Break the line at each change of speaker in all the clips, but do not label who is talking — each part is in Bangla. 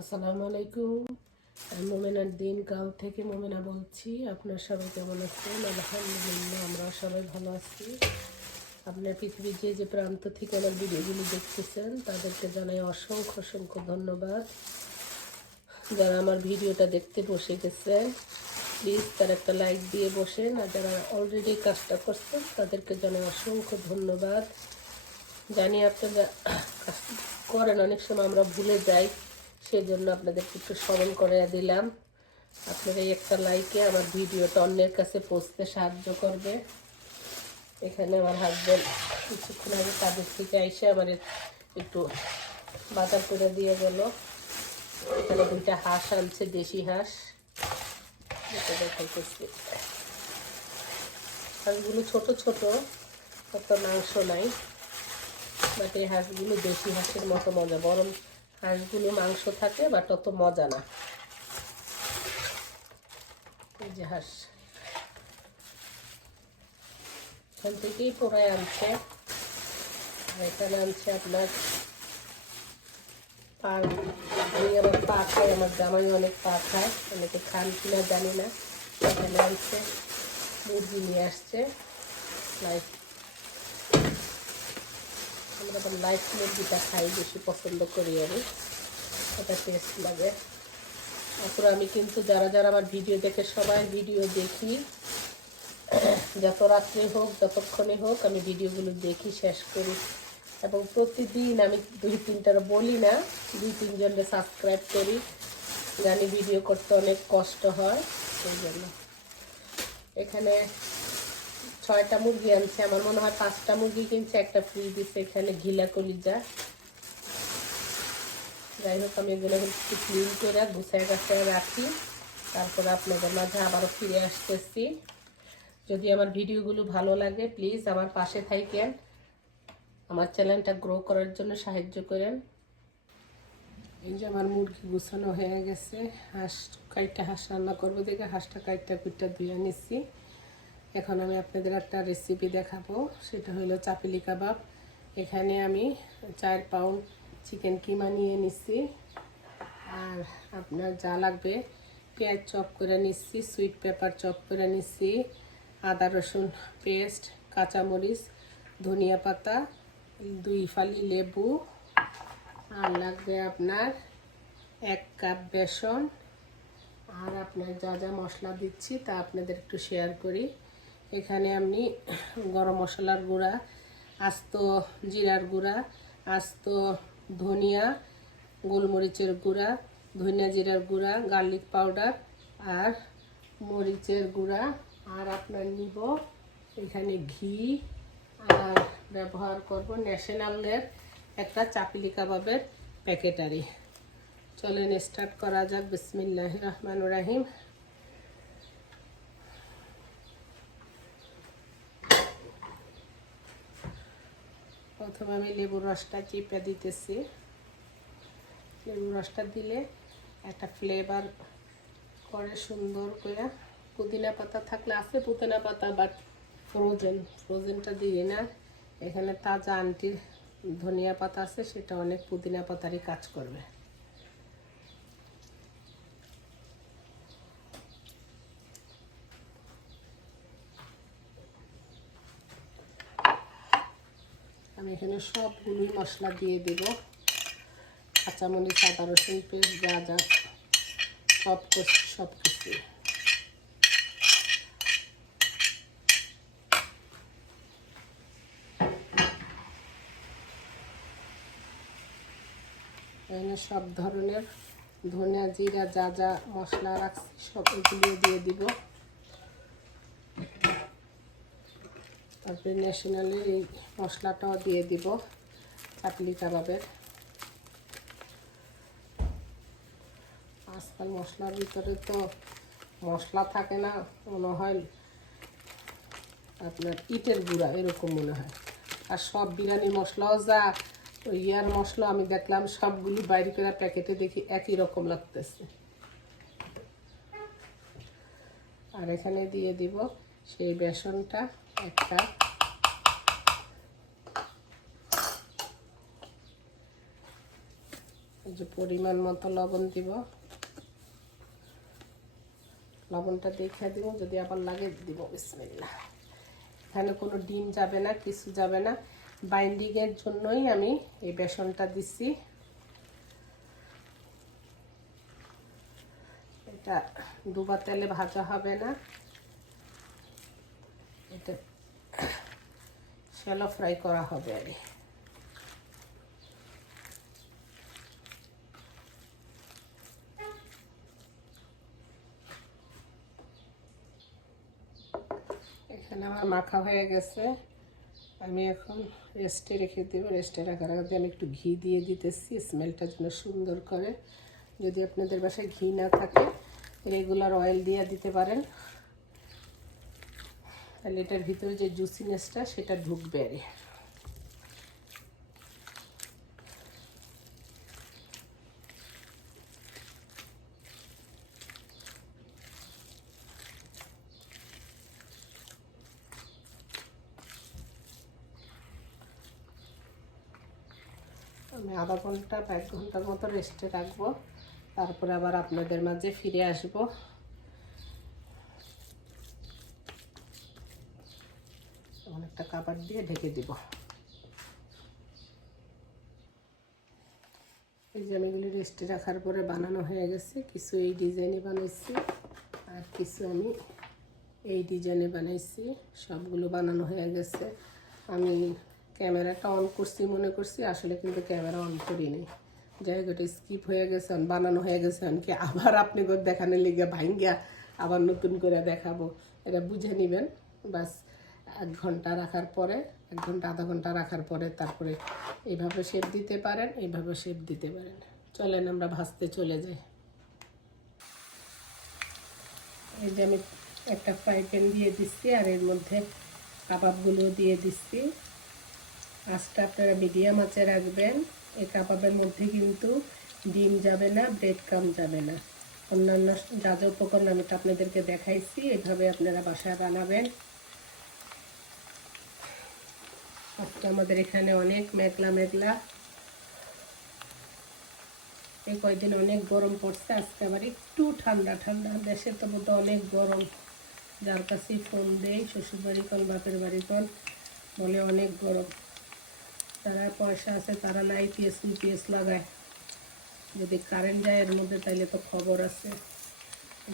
আসসালামু আলাইকুম। মোমেনার দিন গাঁও থেকে মোমেনা বলছি। আপনার সবাই কেমন আছেন? আলহামদুলিল্লাহ, আমরা সবাই ভালো আছি। আপনার পৃথিবীর যে যে প্রান্ত থেকে আমার ভিডিওগুলি দেখতেছেন, তাদেরকে জানাই অসংখ্য অসংখ্য ধন্যবাদ। যারা আমার ভিডিওটা দেখতে বসে গেছেন প্লিজ তার একটা লাইক দিয়ে বসেন। আর যারা অলরেডি কাজটা করছেন, তাদেরকে জানাই অসংখ্য ধন্যবাদ। জানি আপনারা কাজ করেন, অনেক সময় আমরা ভুলে যাই। সেজন্য আপনাদেরকে একটু স্মরণ করে দিলাম। আপনারা একটা লাইকে আমার ভিডিওটা অন্যের কাছে পৌঁছতে সাহায্য করবে। এখানে আমার হাজব্যান্ড কিছুক্ষণ আগে কাজের থেকে এসে আমার একটু বাজার করে দিয়ে গেল। এখানে দুইটা হাঁস আনছে, দেশি হাঁস। এটা দেখাইতেছি। হাঁসগুলো ছোট ছোট, অত মাংস নাই। বাট এই হাঁসগুলো দেশি হাঁসের মতো মজা, বরং হাঁসগুলো মাংস থাকে বাট অত মজা না। এই যে হাঁস। এখান থেকেই পোড়ায় আনছে। এখানে আনছে আপনার পান আমি আমার পা খাই, আমার জামাই অনেক পা খায়। অনেকে খান কিনা জানি না। এখানে আনছে, মুরগি নিয়ে আসছে। লাইফ আমরা আবার লাইফ মুরগিটা খাই বেশি পছন্দ করি আমি। এটা টেস্ট লাগে। তারপরে আমি কিন্তু যারা যারা আমার ভিডিও দেখে সবাই ভিডিও দেখি। যত রাত্রে হোক, যতক্ষণে হোক আমি ভিডিওগুলো দেখি, শেষ করি। এবং প্রতিদিন আমি দুই তিনটার বলি না, দুই তিনজনকে সাবস্ক্রাইব করি। জানি ভিডিও করতে অনেক কষ্ট হয়, সেই জন্য। এখানে ছয়টা মুরগি আনছে। আমার মনে হয় পাঁচটা মুরগি কিনছে, একটা ফ্রি দিচ্ছে এখানে ঘিলা কলিজা। যাই হোক, আমি এগুলো একটু ক্লিন করে গুছায় গাছায় রাখি। তারপরে আপনাদের মাঝে আবারও ফিরে আসতেছি। যদি আমার ভিডিওগুলো ভালো লাগে প্লিজ আমার পাশে থাকেন আমার চ্যানেলটা গ্রো করার জন্য সাহায্য করেন। এই যে আমার মুরগি গুছানো হয়ে গেছে, হাঁস কাইটা হাঁস রান্না করব দেখে, হাঁসটা কাইটা কুইটা ধুয়ে নিচ্ছি এখন আমি আপনাদের একটা রেসিপি দেখাবো। সেটা হলো চাপিলি কাবাব। এখানে আমি চার পাউন্ড চিকেন কিমা নিয়ে নিচ্ছি আর আপনার যা লাগবে পেঁয়াজ চপ করে নিচ্ছি সুইট পেপার চপ করে নিচ্ছি আদা রসুন পেস্ট কাঁচামরিচ, ধনিয়া পাতা, দুই ফালি লেবু, আর লাগবে আপনার এক কাপ বেসন। আর আপনার যা যা মশলা দিচ্ছি তা আপনাদের একটু শেয়ার করি। এখানে আমি গরম মশলার গুঁড়া, আস্ত জিরার গুঁড়া, আস্ত ধনিয়া, গোলমরিচের গুঁড়া, ধনিয়া জিরার গুঁড়া, গার্লিক পাউডার আর মরিচের গুঁড়া। আর আপনার নিব এখানে ঘি আর ব্যবহার করব ন্যাশনালের একটা চাপিলি কাবাবের প্যাকেটারি। চলেন স্টার্ট করা যাক। বিসমিল্লাহ রহমান রাহিম। প্রথমে আমি লেবুর রসটা চিপে দিতেছি। লেবুর রসটা দিলে একটা ফ্লেভার করে, সুন্দর করে। পুদিনা পাতা থাকলে আছে পুদিনা পাতা বাট ফ্রোজেন ফ্রোজেনটা দিই না। এখানে তাজা আন্টির ধনিয়া পাতা আছে, সেটা অনেক পুদিনা পাতারই কাজ করবে। এখানে সবগুলোই মশলা দিয়ে দেব। কাঁচামরিচ, আদা, রসুন পেস্ট যা যা সব সব কিছু। এখানে সব ধরনের ধনিয়া, জিরা, যা যা মশলা রাখছি, সব এগুলো দিয়ে দিব। তারপরে ন্যাশনালের এই মশলাটাও দিয়ে দিব চাটলি কাবাবের। আজকাল মশলার ভিতরে তো মশলা থাকে না, মনে হয় আপনার ইটের গুঁড়া এরকম মনে হয়। আর সব বিরিয়ানি মশলাও যা ওই ইয়ার মশলা আমি দেখলাম সবগুলি বাইরে করে প্যাকেটে দেখি একই রকম লাগতেছে। আর এখানে দিয়ে দিব সেই বেসনটা। একটা। যে পরিমাণ মতো লবণ দিব। লবণটা দেখে দিব, যদি আবার লাগে দিব, বিসমিল্লাহ। এখানে কোনো ডিম যাবে না, কিছু যাবে না। বাইন্ডিংয়ের জন্যই আমি এই বেসনটা দিচ্ছি এটা ডুবা তেলে ভাজা হবে না। এটা শ্যালো ফ্রাই করা হবে কি। এখানে আমার মাখা হয়ে গেছে। আমি এখন রেস্টে রেখে দেবো। রেস্টে রাখার আগে আমি একটু ঘি দিয়ে দিতেছি, স্মেলটা যেন সুন্দর করে। যদি আপনাদের বাসায় ঘি না থাকে, রেগুলার অয়েল দিয়ে দিতে পারেন। তাহলে এটার ভিতরে যে জুসিনেসটা, সেটা ঢুকবে আর। আমি আধা ঘণ্টা এক ঘণ্টার মতো রেস্টে রাখব। তারপরে আবার আপনাদের মাঝে ফিরে আসব। দিয়ে ঢেকে দিব। এই যে আমি এগুলি রেস্টে রাখার পরে বানানো হয়ে গেছে। কিছু এই ডিজাইনে বানাইছি আর কিছু আমি এই ডিজাইনে বানাইছি। সবগুলো বানানো হয়ে গেছে। আমি ক্যামেরাটা অন করছি, মনে করছি, আসলে কিন্তু ক্যামেরা অন করিনি এটা স্কিপ হয়ে গেছে বানানো হয়ে গেছে কি আবার আপনি দেখানোর লিগে ভাঙ্গিয়া আবার নতুন করে দেখাবো। এটা বুঝে নেবেন, বাস এক ঘণ্টা রাখার পরে, এক ঘণ্টা, আধা ঘণ্টা রাখার পরে তারপরে এইভাবে শেপ দিতে পারেন, এইভাবে শেপ দিতে পারেন। চলেন আমরা ভাজতে চলে যাই। এই যে আমি একটা ফ্রাই প্যান দিয়ে দিচ্ছি আর এর মধ্যে কাবাবগুলো দিয়ে দিচ্ছি। আঁচটা আপনারা মিডিয়াম আঁচে রাখবেন। এই কাবাবের মধ্যে কিন্তু ডিম যাবে না ব্রেড কাম যাবে না। অন্যান্য যা যা উপকরণ আমি তো আপনাদেরকে দেখাইছি, এভাবে আপনারা বাসায় বানাবেন। আজকে আমাদের এখানে অনেক মেঘলা মেঘলা। এই কয়দিন অনেক গরম পড়ছে, আজকে আবার একটু ঠান্ডা ঠান্ডা। দেশে তো বোধ অনেক গরম। যার কাছে ফোন দেই শ্বশুর বাড়ি কল বাপের বাড়ি কল বলে অনেক গরম। তারা পয়সা আছে, তারা না ইপিএস ইপিএস লাগায়। যদি কারেন্ট যায় এর মধ্যে তাইলে তো খবর আছে।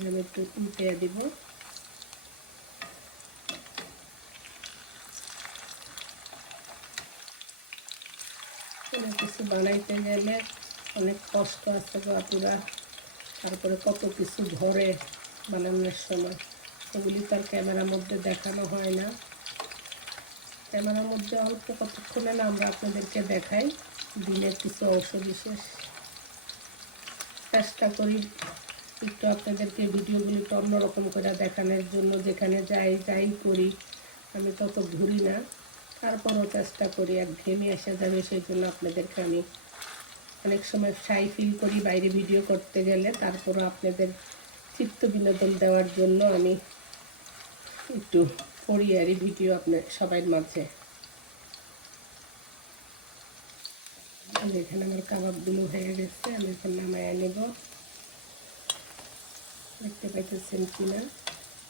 জন্য একটু উল্টে দিব কোনো কিছু বানাইতে গেলে অনেক কষ্ট আছে বাপুরা তারপরে কত কিছু ধরে বানানোর সময়। এগুলি তার ক্যামেরার মধ্যে দেখানো হয় না। ক্যামেরার মধ্যে অল্প কতক্ষণে না আমরা আপনাদেরকে দেখাই। দিনের কিছু অংশ বিশেষ। চেষ্টা করি একটু আপনাদেরকে ভিডিওগুলি একটু অন্যরকম করে দেখানোর জন্য। যেখানে যাই যাই করি। আমি তত ঘুরি না। তারপরও চেষ্টা করি, এক ঘেমে এসে যাবে সেই জন্য আপনাদেরকে আমি অনেক সময় সাই ফিল করি, বাইরে ভিডিও করতে গেলে, তারপরও আপনাদের চিত্ত বিনোদন দেওয়ার জন্য আমি একটু করি আর ভিডিও আপনার, সবাই মাঝে। আর এখানে আমার কাবাবগুলো হয়ে গেছে, আমি এখন নামায় নেব। দেখতে পাইতেছেন কিনা?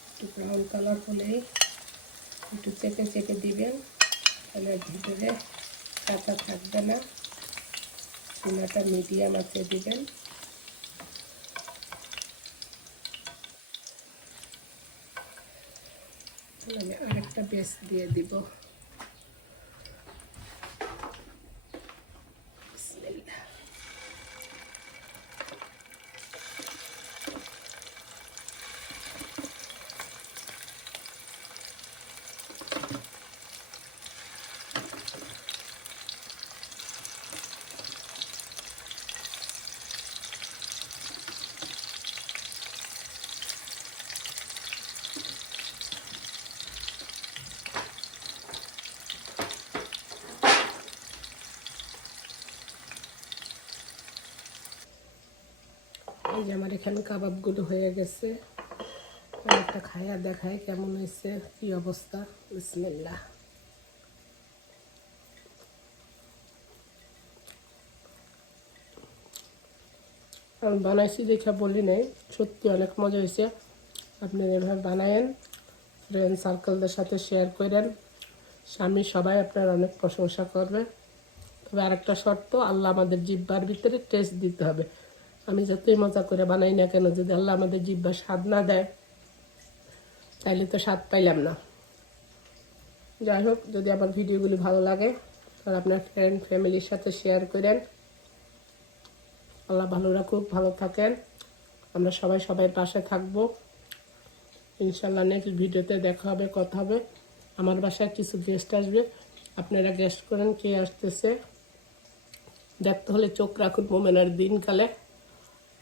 একটু ব্রাউন কালার হলেই একটু চেপে চেপে দিবেন। তাহলে ভিতরে কাঁচা থাকবে না। চুলাটা মিডিয়াম আছে দিবেন। আমি আরেকটা বেস দিয়ে দিব বিসমিল্লাহ। এই যে আমার এখানে কাবাবগুলো হয়ে গেছে। একটা খায়া দেখায় কেমন হয়েছে, কি অবস্থা। বিসমিল্লাহ। আমি বানাইছি দেখা বলি নাই, সত্যি অনেক মজা হয়েছে। আপনি এভাবে বানায়েন ফ্রেন্ড সার্কেলদের সাথে শেয়ার করেন। স্বামী সবাই আপনার অনেক প্রশংসা করবে। তবে আরেকটা শর্ত, আল্লাহ আমাদের জিব্বার ভিতরে টেস্ট দিতে হবে। আমি যতই মজা করে বানাই না কেন, যদি আল্লাহ আমাদের জিব্বার স্বাদ না দেয়, তাইলে তো স্বাদ পাইলাম না। যাই হোক, যদি আমার ভিডিওগুলি ভালো লাগে, তাহলে আপনার ফ্রেন্ড ফ্যামিলির সাথে শেয়ার করেন। আল্লাহ ভালো রাখুক, ভালো থাকেন। আমরা সবাই সবাই পাশে থাকব। ইনশাল্লাহ নেক্সট ভিডিওতে দেখা হবে, কথা হবে। আমার বাসায় কিছু গেস্ট আসবে। আপনারা গেস্ট করেন কে আসতেছে। দেখতে হলে চোখ রাখুন মোমেনার দিনকালে।